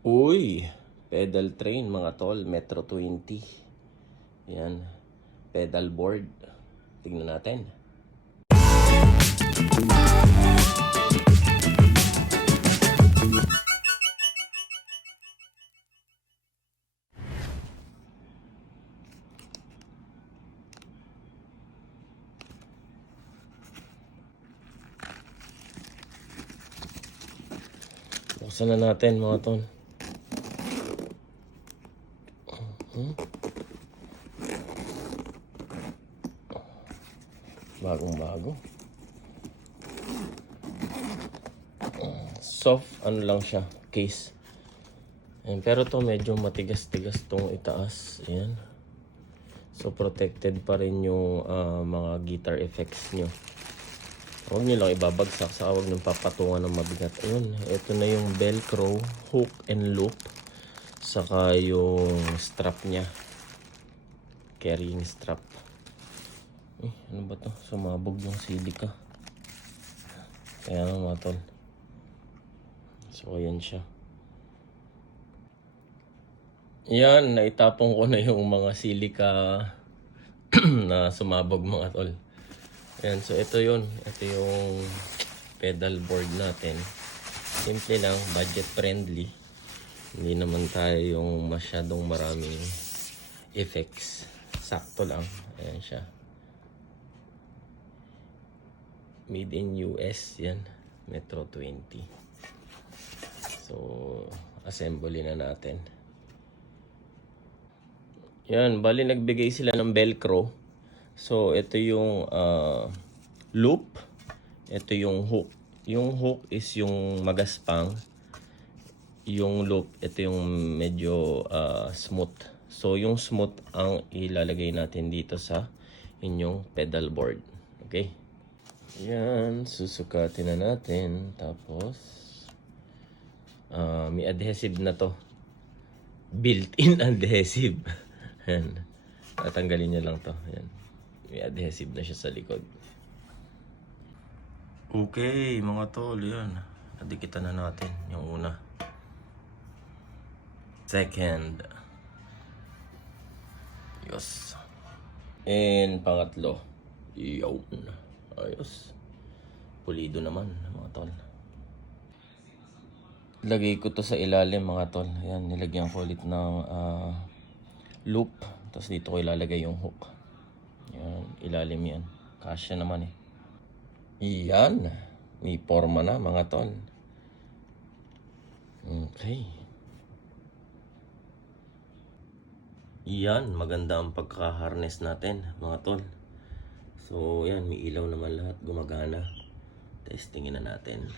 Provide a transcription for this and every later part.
Uy, pedal train mga tol, Metro 20. Yan, pedal board. Tingnan natin. Buksan na natin mga tol. Bagong bago. Soft, ano lang siya, case. Ayan, pero to medyo matigas-tigas tong itaas. Ayan. So protected pa rin yung mga guitar effects nyo. Huwag nyo lang ibabagsak, saka huwag nyo papatungan ng mabigat. Ayun, ito na yung velcro, hook and loop. Saka yung strap nya. Carrying strap. Ano ba to? Sumabog yung silica. Kaya nga mga tol. So ayan siya. Yan, naitapong ko na yung mga silica na sumabog mga tol. Ayan, so ito yun. Ito yung pedal board natin. Simple lang, budget friendly. Hindi naman tayo yung masyadong maraming effects. Sakto lang. Ayan siya. Made in US. Yan. Metro 20. So, assembly na natin. Yan. Bali, nagbigay sila ng velcro. So, ito yung loop. Ito yung hook. Yung hook is yung magaspang. Yung loop, ito yung medyo smooth. So, yung smooth ang ilalagay natin dito sa inyong pedal board. Okay? Yan, susukatin na natin. Tapos, may adhesive na to. Built-in adhesive. Yan. Tatanggalin nyo lang to. Yan. May adhesive na siya sa likod. Okay, mga tol, yan. Nadikitan na natin yung una. Second. Yes. And pangatlo. Yun. Ayos. Pulido naman, mga tol. Lagay ko to sa ilalim, mga tol. Ayan, nilagyan ko ulit ng loop. Tapos dito ko ilalagay yung hook. Yan, ilalim yan. Kasya naman eh. Yan. May forma na, mga tol. Okay. Yan, maganda ang pagka-harness natin, mga tol. So, yan, may ilaw naman lahat, gumagana. Testingin na natin.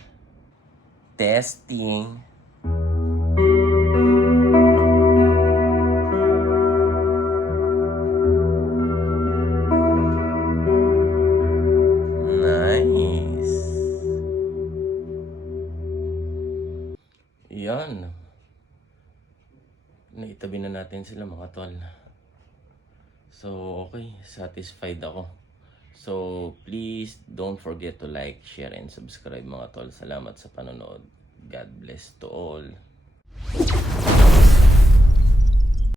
Testing. Nice. Yan. Naitabi na natin sila, mga tol. So, okay. Satisfied ako. So, please don't forget to like, share, and subscribe, mga tol. Salamat sa panonood. God bless to all.